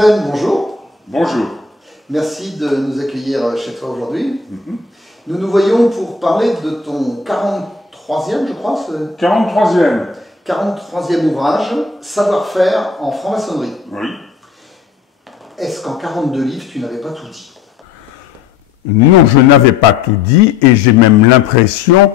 Fontaine, bonjour. Bonjour. Merci de nous accueillir chez toi aujourd'hui. Nous nous voyons pour parler de ton 43e, je crois. 43e. 43e ouvrage, Savoir-faire en franc-maçonnerie. Oui. Est-ce qu'en 42 livres, tu n'avais pas tout dit? Non, je n'avais pas tout dit et j'ai même l'impression,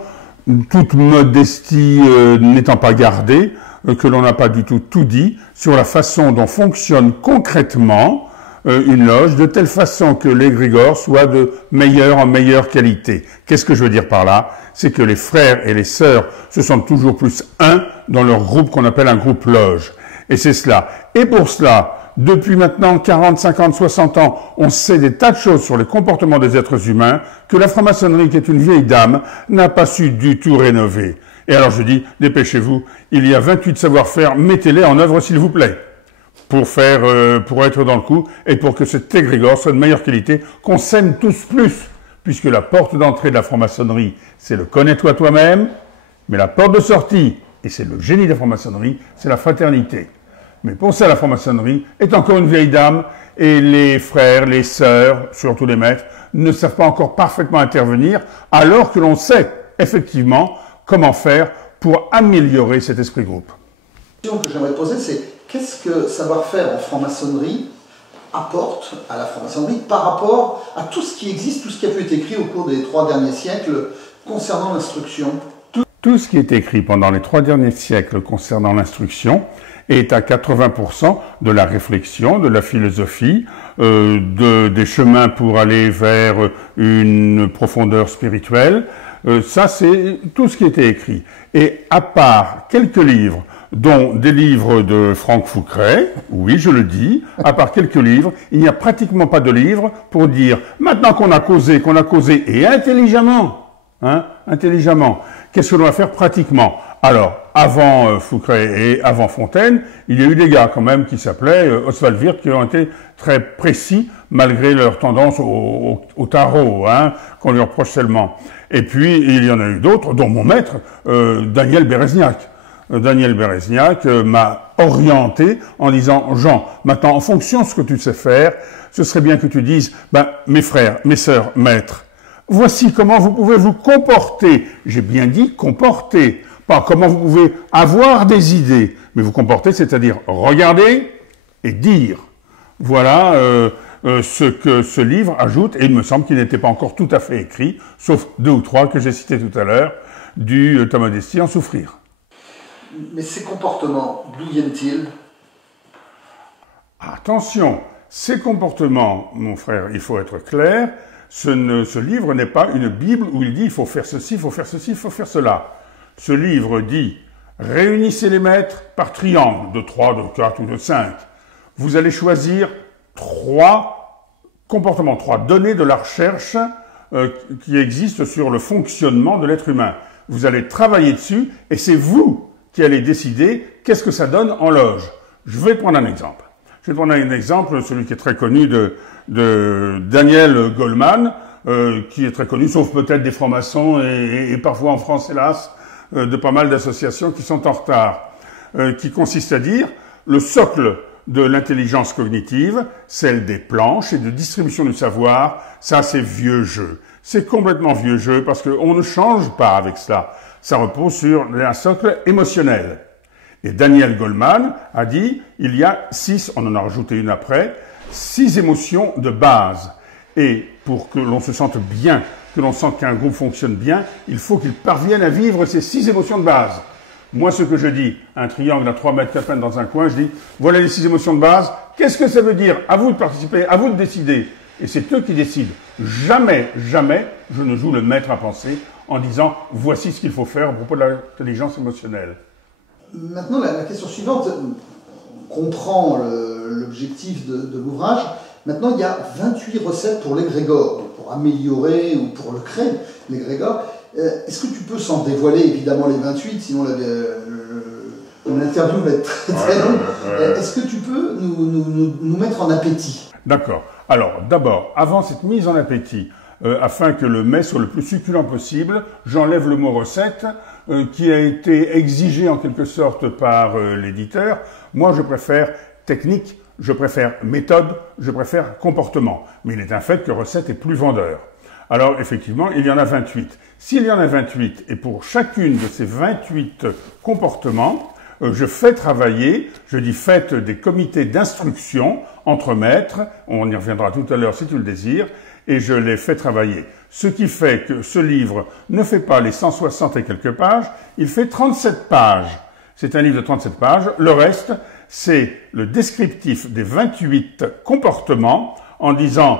toute modestie n'étant pas gardée, que l'on n'a pas du tout dit sur la façon dont fonctionne concrètement une loge, de telle façon que l'égrégore soit de meilleure en meilleure qualité. Qu'est-ce que je veux dire par là? C'est que les frères et les sœurs se sentent toujours plus un dans leur groupe qu'on appelle un groupe loge. Et c'est cela. Et pour cela, depuis maintenant 40, 50, 60 ans, on sait des tas de choses sur les comportements des êtres humains que la franc-maçonnerie, qui est une vieille dame, n'a pas su du tout rénover. Et alors je dis, dépêchez-vous, il y a 28 savoir-faire, mettez-les en œuvre s'il vous plaît, pour être dans le coup et pour que cet égrégore soit de meilleure qualité, qu'on s'aime tous plus, puisque la porte d'entrée de la franc-maçonnerie, c'est le connais-toi toi-même, mais la porte de sortie, et c'est le génie de la franc-maçonnerie, c'est la fraternité. Mais pour ça, la franc-maçonnerie est encore une vieille dame et les frères, les sœurs, surtout les maîtres, ne savent pas encore parfaitement intervenir, alors que l'on sait effectivement comment faire pour améliorer cet esprit groupe. La question que j'aimerais poser, c'est qu'est-ce que savoir-faire en franc-maçonnerie apporte à la franc-maçonnerie par rapport à tout ce qui existe, tout ce qui a pu être écrit au cours des 3 derniers siècles concernant l'instruction? Tout ce qui est écrit pendant les 3 derniers siècles concernant l'instruction est à 80% de la réflexion, de la philosophie, des chemins pour aller vers une profondeur spirituelle. Ça, c'est tout ce qui était écrit. Et à part quelques livres, dont des livres de Franck Foucret, oui, je le dis, à part quelques livres, il n'y a pratiquement pas de livres pour dire, maintenant qu'on a causé, et intelligemment, intelligemment, qu'est-ce que l'on va faire pratiquement? Alors, avant Foucret et avant Fontaine, il y a eu des gars quand même qui s'appelaient Oswald Wirth, qui ont été très précis, malgré leur tendance au tarot, qu'on lui reproche tellement. Et puis, il y en a eu d'autres, dont mon maître, Daniel Bérézniak. Daniel Bérézniak m'a orienté en disant, Jean, maintenant, en fonction de ce que tu sais faire, ce serait bien que tu dises, mes frères, mes sœurs, maîtres, voici comment vous pouvez vous comporter. J'ai bien dit comporter, pas comment vous pouvez avoir des idées, mais vous comporter, c'est-à-dire regarder et dire. Voilà ce que ce livre ajoute, et il me semble qu'il n'était pas encore tout à fait écrit, sauf 2 ou 3 que j'ai cités tout à l'heure, du Ta Modestie en souffrir. Mais ces comportements, d'où viennent-ils? Attention, ces comportements, mon frère, il faut être clair, ce livre n'est pas une Bible où il dit il faut faire ceci, il faut faire ceci, il faut faire cela. Ce livre dit réunissez les maîtres par triangle de 3, de 4 ou de 5. Vous allez choisir 3 comportements, 3 données de la recherche qui existent sur le fonctionnement de l'être humain. Vous allez travailler dessus et c'est vous qui allez décider qu'est-ce que ça donne en loge. Je vais prendre un exemple. Je vais prendre un exemple, celui qui est très connu de Daniel Goleman, qui est très connu, sauf peut-être des francs-maçons et parfois en France, hélas, de pas mal d'associations qui sont en retard, qui consiste à dire le socle de l'intelligence cognitive, celle des planches et de distribution du savoir, ça c'est vieux jeu. C'est complètement vieux jeu parce qu'on ne change pas avec cela. Ça repose sur un socle émotionnel. Et Daniel Goleman a dit, il y a 6, on en a rajouté une après, 6 émotions de base. Et pour que l'on se sente bien, que l'on sente qu'un groupe fonctionne bien, il faut qu'il parvienne à vivre ces 6 émotions de base. Moi, ce que je dis, un triangle à 3 mètres à peine dans un coin, je dis, voilà les 6 émotions de base, qu'est-ce que ça veut dire? À vous de participer, à vous de décider. Et c'est eux qui décident. Jamais, jamais, je ne joue le maître à penser en disant, voici ce qu'il faut faire à propos de l'intelligence émotionnelle. Maintenant, la question suivante, on comprend l'objectif de l'ouvrage. Maintenant, il y a 28 recettes pour l'égrégore, pour améliorer ou pour le créer, l'égrégore. Est-ce que tu peux s'en dévoiler, évidemment, les 28, sinon l'interview va être très longue. Est-ce que tu peux nous mettre en appétit? D'accord. Alors, d'abord, avant cette mise en appétit, afin que le mets soit le plus succulent possible, j'enlève le mot recette, qui a été exigé en quelque sorte par l'éditeur. Moi, je préfère technique Je préfère méthode, je préfère comportement. Mais il est un fait que recette est plus vendeur. Alors, effectivement, il y en a 28. S'il y en a 28, et pour chacune de ces 28 comportements, je fais travailler, je dis faites des comités d'instruction entre maîtres, on y reviendra tout à l'heure si tu le désires, et je les fais travailler. Ce qui fait que ce livre ne fait pas les 160 et quelques pages, il fait 37 pages. C'est un livre de 37 pages. Le reste, c'est le descriptif des 28 comportements en disant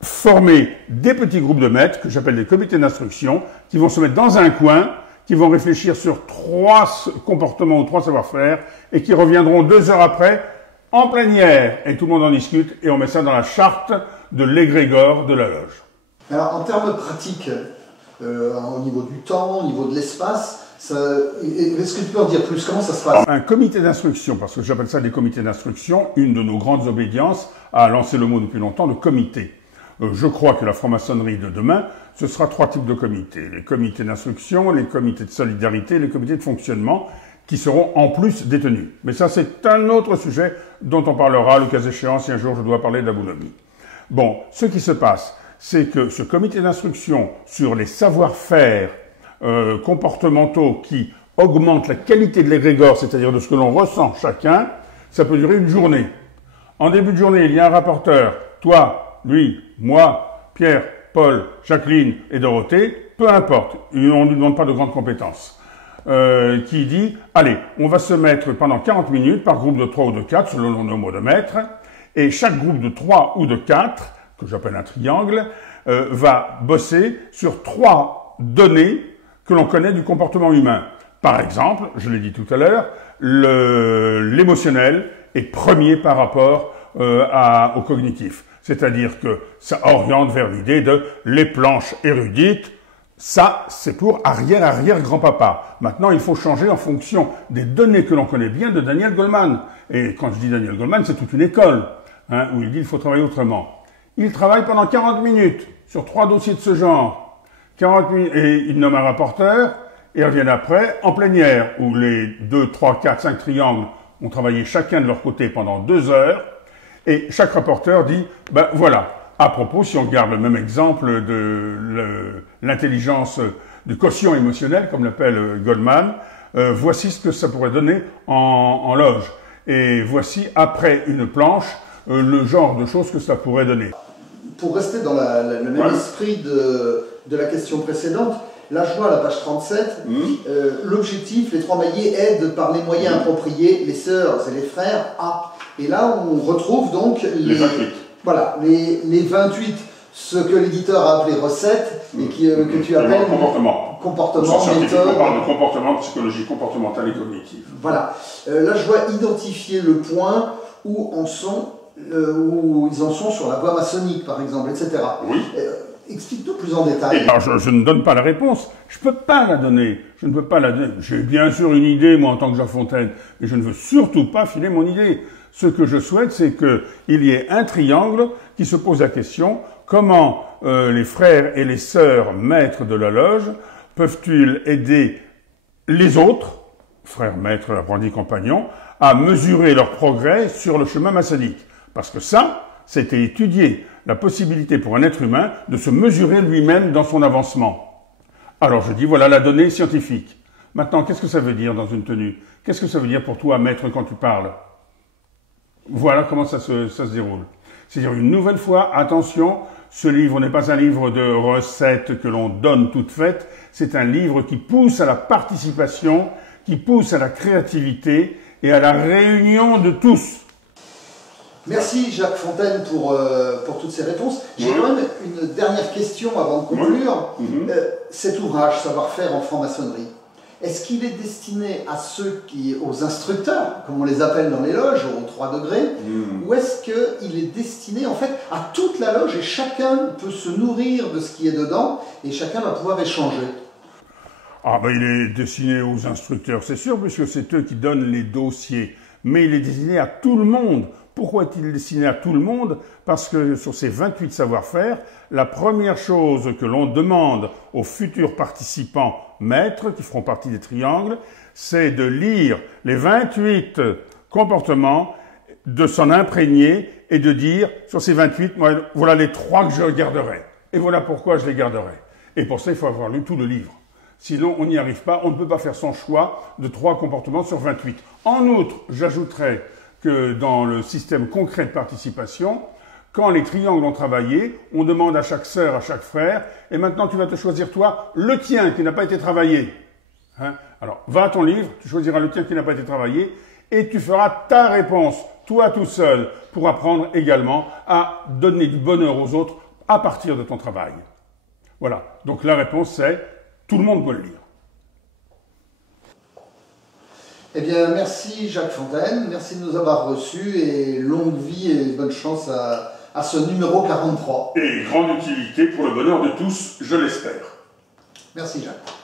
former des petits groupes de maîtres, que j'appelle des comités d'instruction, qui vont se mettre dans un coin, qui vont réfléchir sur 3 comportements ou 3 savoir-faire, et qui reviendront 2 heures après, en plénière, et tout le monde en discute, et on met ça dans la charte de l'égrégore de la loge. Alors, en termes pratiques, au niveau du temps, au niveau de l'espace, est-ce que tu peux en dire plus? Comment ça se passe? Un comité d'instruction, parce que j'appelle ça des comités d'instruction, une de nos grandes obédiences a lancé le mot depuis longtemps, le comité. Je crois que la franc-maçonnerie de demain, ce sera 3 types de comités. Les comités d'instruction, les comités de solidarité, les comités de fonctionnement, qui seront en plus détenus. Mais ça, c'est un autre sujet dont on parlera, le cas échéant, si un jour je dois parler d'Abu Dhabi. Bon, ce qui se passe, c'est que ce comité d'instruction sur les savoir-faire comportementaux qui augmentent la qualité de l'égrégore, c'est-à-dire de ce que l'on ressent chacun, ça peut durer une journée. En début de journée, il y a un rapporteur, toi, lui, moi, Pierre, Paul, Jacqueline et Dorothée, peu importe, on ne lui demande pas de grandes compétences, qui dit, allez, on va se mettre pendant 40 minutes par groupe de 3 ou de 4, selon le nombre de maîtres, et chaque groupe de 3 ou de 4, que j'appelle un triangle, va bosser sur 3 données que l'on connaît du comportement humain. Par exemple, je l'ai dit tout à l'heure, l'émotionnel est premier par rapport au cognitif. C'est-à-dire que ça oriente vers l'idée de les planches érudites, ça c'est pour arrière-arrière-grand-papa. Maintenant, il faut changer en fonction des données que l'on connaît bien de Daniel Goleman. Et quand je dis Daniel Goleman, c'est toute une école, où il dit qu'il faut travailler autrement. Il travaille pendant 40 minutes sur 3 dossiers de ce genre. 40 minutes, et il nomme un rapporteur, et reviennent après en plénière, où les 2, 3, 4, 5 triangles ont travaillé chacun de leur côté pendant 2 heures, et chaque rapporteur dit, ben voilà, à propos, si on garde le même exemple de l'intelligence, du quotient émotionnel, comme l'appelle Goleman, voici ce que ça pourrait donner en loge. Et voici, après une planche, le genre de choses que ça pourrait donner. Pour rester dans le même esprit de la question précédente, là je vois à la page 37, l'objectif, les 3 maillets aident par les moyens appropriés les sœurs et les frères à. Et là on retrouve donc les 28. Voilà, les 28, ce que l'éditeur a appelé recettes et que tu appelles comportement, méthode. On parle de comportement, psychologie comportementale et cognitive. Voilà. Là je vois identifier le point où ils en sont sur la voie maçonnique, par exemple, etc. Oui. Explique-nous plus en détail. Alors, je ne donne pas la réponse. Je ne peux pas la donner. Je ne peux pas la donner. J'ai bien sûr une idée, moi, en tant que Jacques Fontaine, mais je ne veux surtout pas filer mon idée. Ce que je souhaite, c'est qu'il y ait un triangle qui se pose la question, comment les frères et les sœurs maîtres de la loge peuvent-ils aider les autres, frères, maîtres, apprentis, compagnons, à mesurer leur progrès sur le chemin maçonnique. Parce que ça, c'était étudié, la possibilité pour un être humain de se mesurer lui-même dans son avancement. Alors je dis, voilà la donnée scientifique. Maintenant, qu'est-ce que ça veut dire dans une tenue? Qu'est-ce que ça veut dire pour toi, maître, quand tu parles? Voilà comment ça se déroule. C'est-à-dire, une nouvelle fois, attention, ce livre n'est pas un livre de recettes que l'on donne toutes faites, c'est un livre qui pousse à la participation, qui pousse à la créativité et à la réunion de tous. Merci Jacques Fontaine pour toutes ces réponses. J'ai quand même une dernière question avant de conclure. Cet ouvrage, Savoir-faire en franc-maçonnerie, est-ce qu'il est destiné à aux instructeurs, comme on les appelle dans les loges, aux 3 degrés, ou est-ce qu'il est destiné en fait à toute la loge et chacun peut se nourrir de ce qui est dedans et chacun va pouvoir échanger? Ah ben il est destiné aux instructeurs, c'est sûr, puisque c'est eux qui donnent les dossiers. Mais il est destiné à tout le monde. Pourquoi est-il destiné à tout le monde? Parce que sur ces 28 savoir-faire, la première chose que l'on demande aux futurs participants maîtres, qui feront partie des triangles, c'est de lire les 28 comportements de s'en imprégner et de dire, sur ces 28, moi, voilà les 3 que je garderai. Et voilà pourquoi je les garderai. Et pour ça, il faut avoir lu tout le livre. Sinon, on n'y arrive pas, on ne peut pas faire son choix de 3 comportements sur 28. En outre, j'ajouterais que dans le système concret de participation, quand les triangles ont travaillé, on demande à chaque sœur, à chaque frère, et maintenant tu vas te choisir toi le tien qui n'a pas été travaillé. Hein? Alors, va à ton livre, tu choisiras le tien qui n'a pas été travaillé, et tu feras ta réponse, toi tout seul, pour apprendre également à donner du bonheur aux autres à partir de ton travail. Voilà, donc la réponse c'est, tout le monde peut le lire. Eh bien, merci Jacques Fontaine, merci de nous avoir reçus et longue vie et bonne chance à ce numéro 43. Et grande utilité pour le bonheur de tous, je l'espère. Merci Jacques.